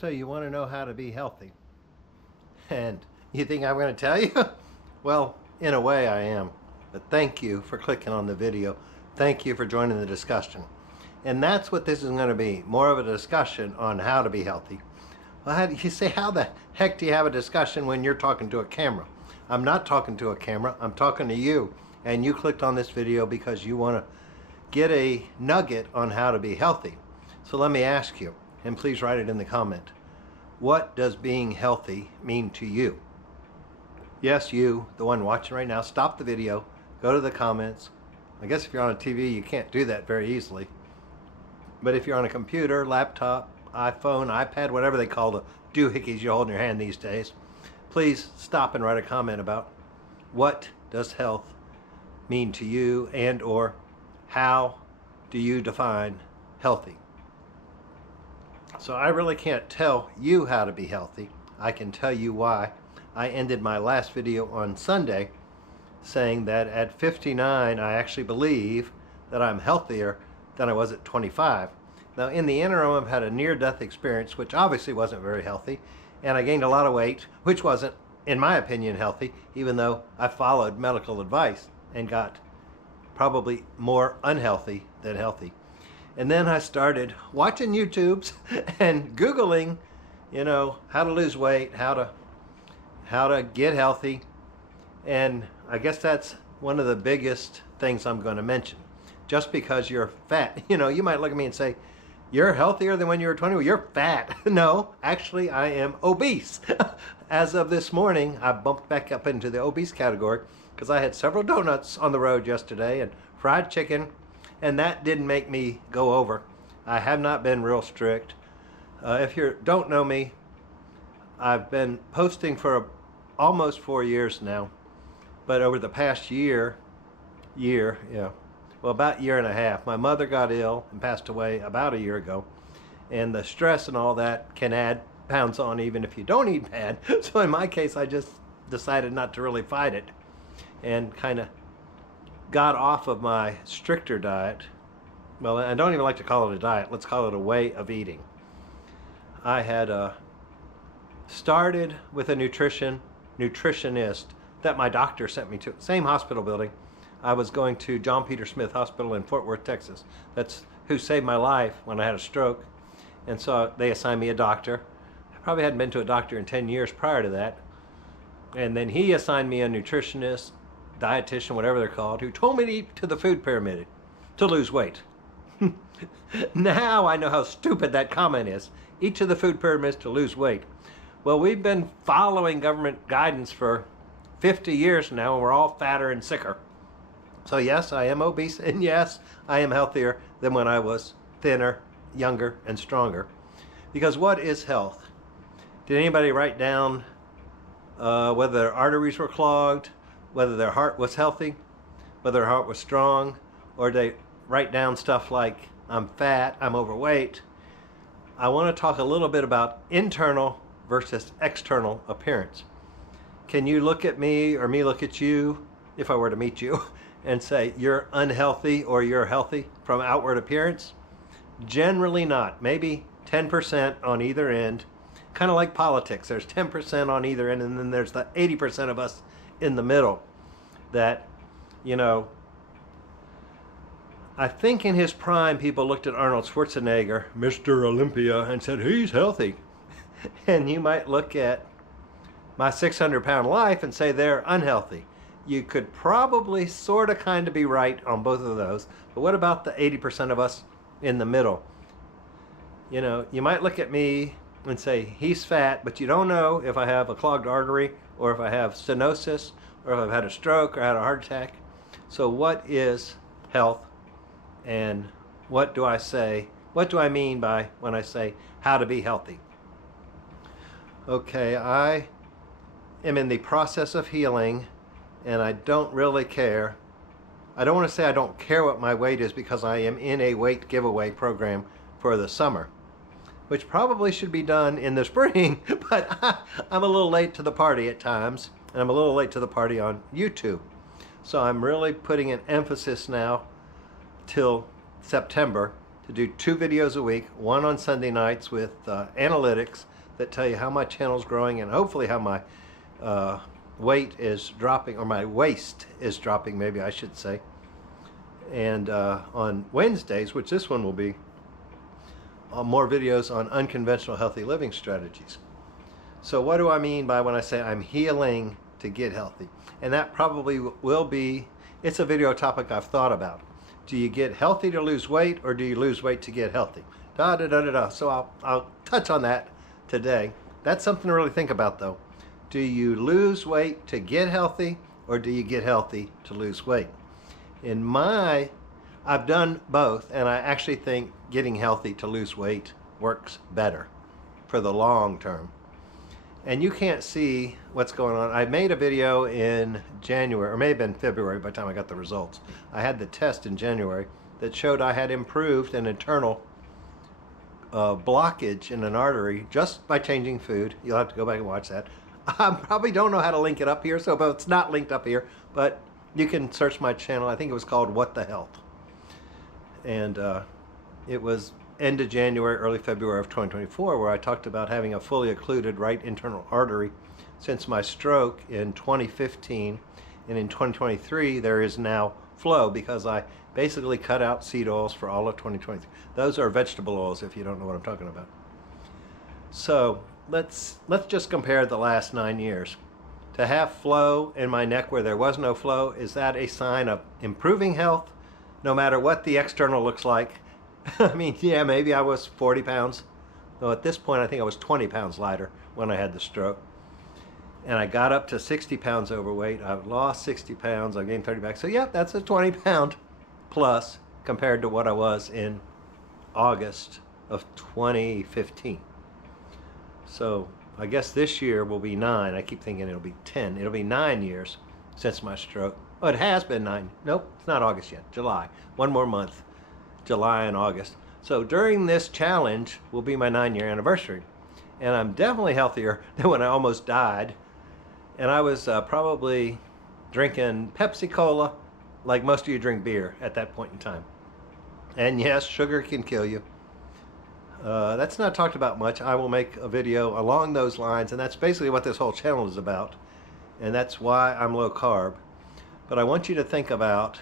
So you want to know how to be healthy. And you think I'm going to tell you? Well, in a way I am. But thank you for clicking on the video. Thank you for joining the discussion. And that's what this is going to be. More of a discussion on how to be healthy. Well, you say, how the heck do you have a discussion when you're talking to a camera? I'm not talking to a camera. I'm talking to you. And you clicked on this video because you want to get a nugget on how to be healthy. So let me ask you, and please write it in the comment. What does being healthy mean to you? Yes, you, the one watching right now, stop the video, go to the comments. I guess if you're on a TV, you can't do that very easily. But if you're on a computer, laptop, iPhone, iPad, whatever they call the doohickeys you hold in your hand these days, please stop and write a comment about what does health mean to you, and or how do you define healthy? So I really can't tell you how to be healthy. I can tell you why. I ended my last video on Sunday saying that at 59, I actually believe that I'm healthier than I was at 25. Now in the interim, I've had a near-death experience, which obviously wasn't very healthy, and I gained a lot of weight, which wasn't, in my opinion, healthy, even though I followed medical advice and got probably more unhealthy than healthy. And then I started watching YouTubes and Googling, how to lose weight, how to get healthy. And I guess that's one of the biggest things I'm going to mention. Just because you're fat, you might look at me and say, you're healthier than when you were 20. Well, you're fat. No, actually I am obese. As of this morning, I bumped back up into the obese category because I had several donuts on the road yesterday and fried chicken, and that didn't make me go over. I have not been real strict. If you don't know me, I've been posting for almost 4 years now, but over the past about year and a half, my mother got ill and passed away about a year ago, and the stress and all that can add pounds on even if you don't eat bad. So in my case, I just decided not to really fight it and kind of got off of my stricter diet. Well, I don't even like to call it a diet. Let's call it a way of eating. I had started with a nutritionist that my doctor sent me to. Same hospital building. I was going to John Peter Smith Hospital in Fort Worth, Texas. That's who saved my life when I had a stroke. And so they assigned me a doctor. I probably hadn't been to a doctor in 10 years prior to that. And then he assigned me a nutritionist, dietitian, whatever they're called, who told me to eat to the food pyramid to lose weight. Now I know how stupid that comment is. Eat to the food pyramid to lose weight. Well, we've been following government guidance for 50 years now, and we're all fatter and sicker. So yes, I am obese, and yes, I am healthier than when I was thinner, younger, and stronger. Because what is health? Did anybody write down whether their arteries were clogged, whether their heart was healthy, whether their heart was strong, or they write down stuff like, I'm fat, I'm overweight? I want to talk a little bit about internal versus external appearance. Can you look at me or me look at you, if I were to meet you, and say you're unhealthy or you're healthy from outward appearance? Generally not. Maybe 10% on either end. Kind of like politics. There's 10% on either end, and then there's the 80% of us in the middle that, I think in his prime, people looked at Arnold Schwarzenegger, Mr. Olympia, and said, he's healthy. And you might look at my 600-pound life and say they're unhealthy. You could probably sort of kind of be right on both of those. But what about the 80% of us in the middle? You might look at me and say, he's fat, but you don't know if I have a clogged artery or if I have stenosis or if I've had a stroke or had a heart attack. So what is health? And what do I say? What do I mean by when I say how to be healthy? Okay, I am in the process of healing, and I don't really care. I don't want to say I don't care what my weight is, because I am in a weight giveaway program for the summer, which probably should be done in the spring, but I'm a little late to the party at times, and I'm a little late to the party on YouTube. So I'm really putting an emphasis now till September to do 2 videos a week, one on Sunday nights with analytics that tell you how my channel's growing and hopefully how my weight is dropping, or my waist is dropping, maybe I should say. And on Wednesdays, which this one will be, more videos on unconventional healthy living strategies. So what do I mean by when I say I'm healing to get healthy? And that probably will be, it's a video topic I've thought about. Do you get healthy to lose weight, or do you lose weight to get healthy? So I'll touch on that today. That's something to really think about though. Do you lose weight to get healthy, or do you get healthy to lose weight? I've done both, and I actually think getting healthy to lose weight works better for the long term. And you can't see what's going on. I made a video in January, or may have been February by the time I got the results. I had the test in January that showed I had improved an internal blockage in an artery just by changing food. You'll have to go back and watch that. I probably don't know how to link it up here, so but it's not linked up here, but you can search my channel. I think it was called What the Health. And it was end of January, early February of 2024, where I talked about having a fully occluded right internal artery since my stroke in 2015. And in 2023, there is now flow because I basically cut out seed oils for all of 2023. Those are vegetable oils, if you don't know what I'm talking about. So let's just compare the last 9 years. To have flow in my neck where there was no flow, is that a sign of improving health, no matter what the external looks like? I mean, yeah, maybe I was 40 pounds. Though at this point, I think I was 20 pounds lighter when I had the stroke. And I got up to 60 pounds overweight. I've lost 60 pounds. I've gained 30 back. So yeah, that's a 20 pound plus compared to what I was in August of 2015. So I guess this year will be 9. I keep thinking it'll be 10. It'll be 9 years since my stroke. Oh, it has been 9. Nope, it's not August yet. July. One more month. July and August. So during this challenge will be my 9-year anniversary. And I'm definitely healthier than when I almost died. And I was probably drinking Pepsi Cola like most of you drink beer at that point in time. And yes, sugar can kill you. That's not talked about much. I will make a video along those lines, and that's basically what this whole channel is about. And that's why I'm low carb. But I want you to think about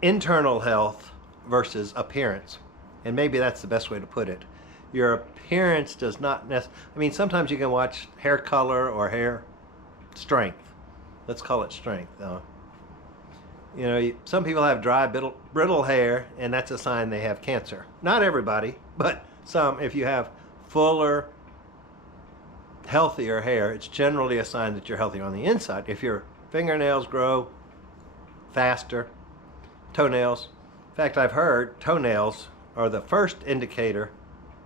internal health versus appearance. And maybe that's the best way to put it. Your appearance does not necessarily, I mean, sometimes you can watch hair color or hair strength. Let's call it strength. You know, some people have dry, brittle hair, and that's a sign they have cancer. Not everybody, but some. If you have fuller, healthier hair, it's generally a sign that you're healthier on the inside. If your fingernails grow faster, toenails. In fact, I've heard toenails are the first indicator,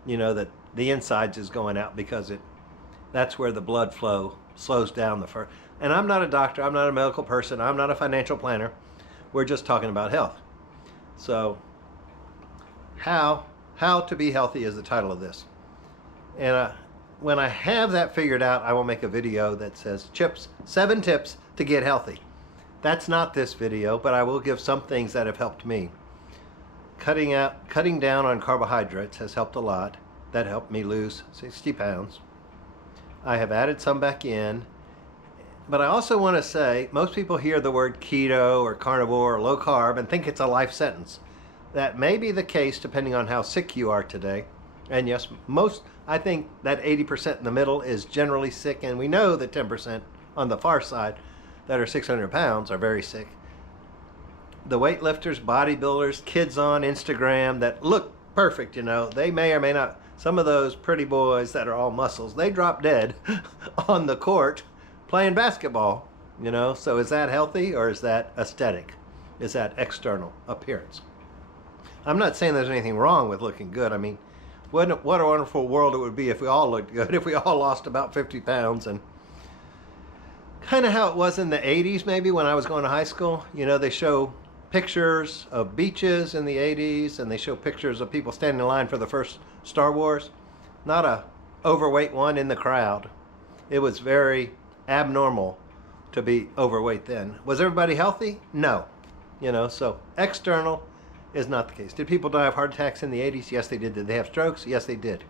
you know, that the insides is going out, because that's where the blood flow slows down the first. And I'm not a doctor, I'm not a medical person, I'm not a financial planner. We're just talking about health. So how to be healthy is the title of this. And when I have that figured out, I will make a video that says 7 tips to get healthy. That's not this video, but I will give some things that have helped me. Cutting down on carbohydrates has helped a lot. That helped me lose 60 pounds. I have added some back in. But I also want to say, most people hear the word keto or carnivore or low carb and think it's a life sentence. That may be the case depending on how sick you are today. And yes, I think that 80% in the middle is generally sick, and we know that 10% on the far side that are 600 pounds are very sick. The weightlifters, bodybuilders, kids on Instagram that look perfect, you know, they may or may not. Some of those pretty boys that are all muscles, they drop dead on the court playing basketball, you know. So is that healthy, or is that aesthetic? Is that external appearance? I'm not saying there's anything wrong with looking good. I mean, what a wonderful world it would be if we all looked good, if we all lost about 50 pounds. And kind of how it was in the 80s, maybe, when I was going to high school. You know, they show pictures of beaches in the 80s, and they show pictures of people standing in line for the first Star Wars. Not a overweight one in the crowd. It was very abnormal to be overweight then. Was everybody healthy? No. You know, so external is not the case. Did people die of heart attacks in the 80s? Yes, they did. Did they have strokes? Yes, they did.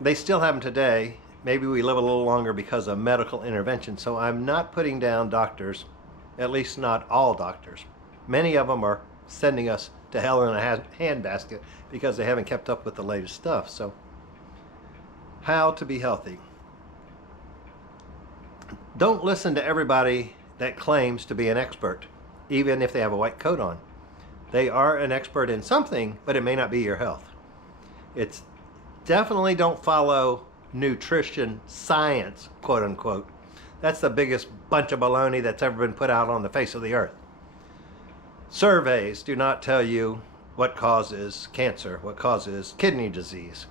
They still have them today. Maybe we live a little longer because of medical intervention. So I'm not putting down doctors, at least not all doctors. Many of them are sending us to hell in a handbasket because they haven't kept up with the latest stuff. So how to be healthy. Don't listen to everybody that claims to be an expert, even if they have a white coat on. They are an expert in something, but it may not be your health. It's definitely don't follow nutrition science, quote unquote. That's the biggest bunch of baloney that's ever been put out on the face of the earth. Surveys do not tell you what causes cancer, what causes kidney disease.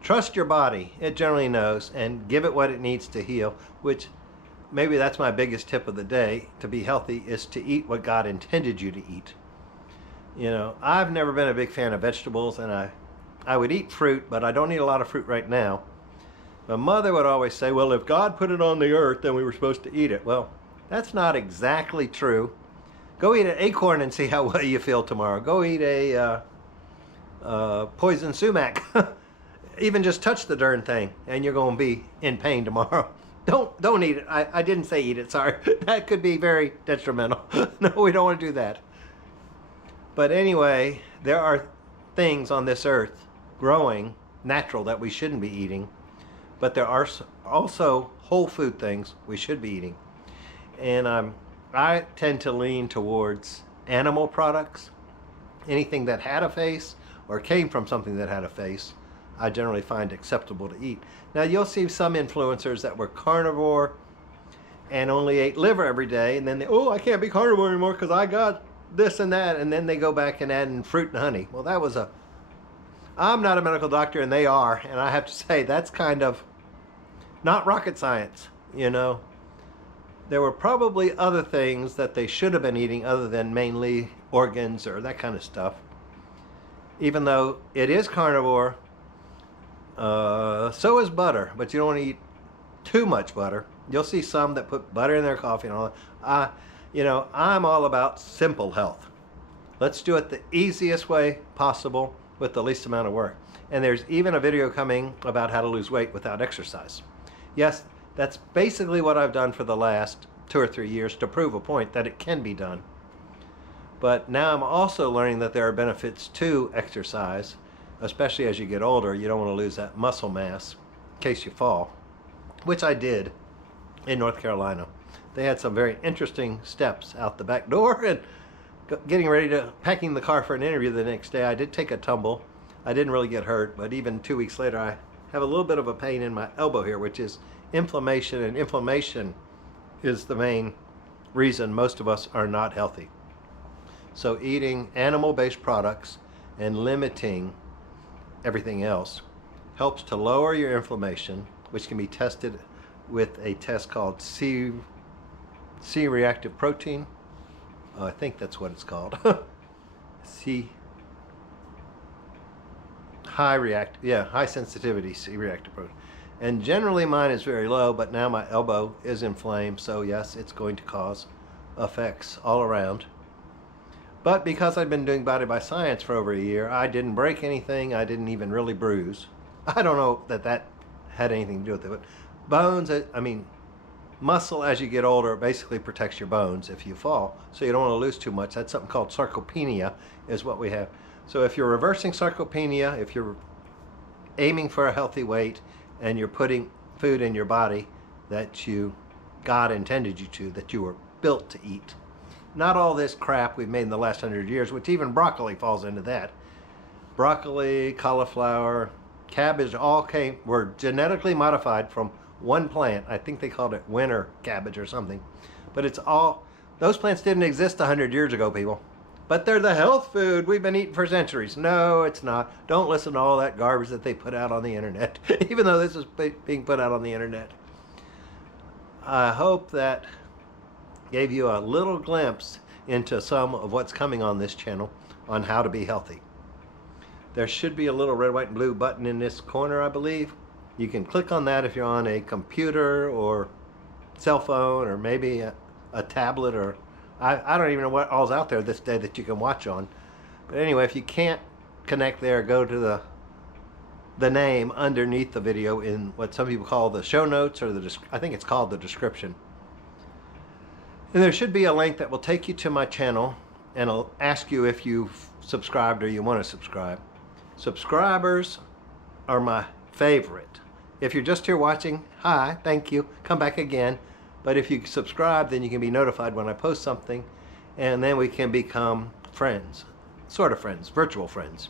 Trust your body. It generally knows, and give it what it needs to heal, which maybe that's my biggest tip of the day. To be healthy is to eat what God intended you to eat. You know, I've never been a big fan of vegetables, and I would eat fruit, but I don't eat a lot of fruit right now. My mother would always say, well, if God put it on the earth, then we were supposed to eat it. Well, that's not exactly true. Go eat an acorn and see how well you feel tomorrow. Go eat a poison sumac. Even just touch the darn thing, and you're going to be in pain tomorrow. Don't eat it. I didn't say eat it, sorry. That could be very detrimental. No, we don't want to do that. But anyway, there are things on this earth growing natural that we shouldn't be eating, but there are also whole food things we should be eating. And I tend to lean towards animal products. Anything that had a face or came from something that had a face, I generally find acceptable to eat. Now you'll see some influencers that were carnivore and only ate liver every day, and then oh, I can't be carnivore anymore because I got this and that, and then they go back and add in fruit and honey. Well, that was I'm not a medical doctor and they are, and I have to say that's kind of not rocket science, you know. There were probably other things that they should have been eating other than mainly organs or that kind of stuff. Even though it is carnivore, so is butter, but you don't want to eat too much butter. You'll see some that put butter in their coffee and all that. You know, I'm all about simple health. Let's do it the easiest way possible with the least amount of work. And there's even a video coming about how to lose weight without exercise. Yes, that's basically what I've done for the last 2 or 3 years to prove a point that it can be done. But now I'm also learning that there are benefits to exercise, especially as you get older. You don't want to lose that muscle mass in case you fall, which I did in North Carolina. They had some very interesting steps out the back door, and getting ready to packing the car for an interview the next day, I did take a tumble. I didn't really get hurt, but even 2 weeks later, I have a little bit of a pain in my elbow here, which is inflammation, and inflammation is the main reason most of us are not healthy. So eating animal-based products and limiting everything else helps to lower your inflammation, which can be tested with a test called C-reactive protein. I think that's what it's called. High sensitivity C-reactive protein. And generally mine is very low, but now my elbow is inflamed, so yes, it's going to cause effects all around. But because I've been doing Body by Science for over a year, I didn't break anything. I didn't even really bruise. I don't know that had anything to do with it. But bones, muscle as you get older basically protects your bones if you fall. So you don't want to lose too much. That's something called sarcopenia is what we have. So if you're reversing sarcopenia, if you're aiming for a healthy weight, and you're putting food in your body that God intended you to, that you were built to eat. Not all this crap we've made in the last 100 years, which even broccoli falls into that. Broccoli, cauliflower, cabbage were genetically modified from one plant. I think they called it winter cabbage or something. But those plants didn't exist 100 years ago, people. But they're the health food we've been eating for centuries. No, it's not. Don't listen to all that garbage that they put out on the internet, even though this is being put out on the internet. I hope that gave you a little glimpse into some of what's coming on this channel on how to be healthy. There should be a little red, white, and blue button in this corner, I believe. You can click on that if you're on a computer or cell phone or maybe a tablet, or I don't even know what all's out there this day that you can watch on. But anyway, if you can't connect there, go to the name underneath the video in what some people call the show notes, or I think it's called the description. And there should be a link that will take you to my channel, and it'll ask you if you've subscribed or you want to subscribe. Subscribers are my favorite. If you're just here watching, hi, thank you, come back again. But if you subscribe, then you can be notified when I post something, and then we can become friends, sort of friends, virtual friends.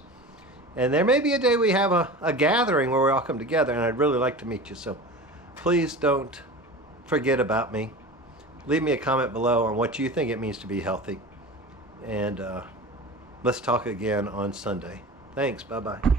And there may be a day we have a gathering where we all come together, and I'd really like to meet you. So please don't forget about me. Leave me a comment below on what you think it means to be healthy. And let's talk again on Sunday. Thanks. Bye-bye.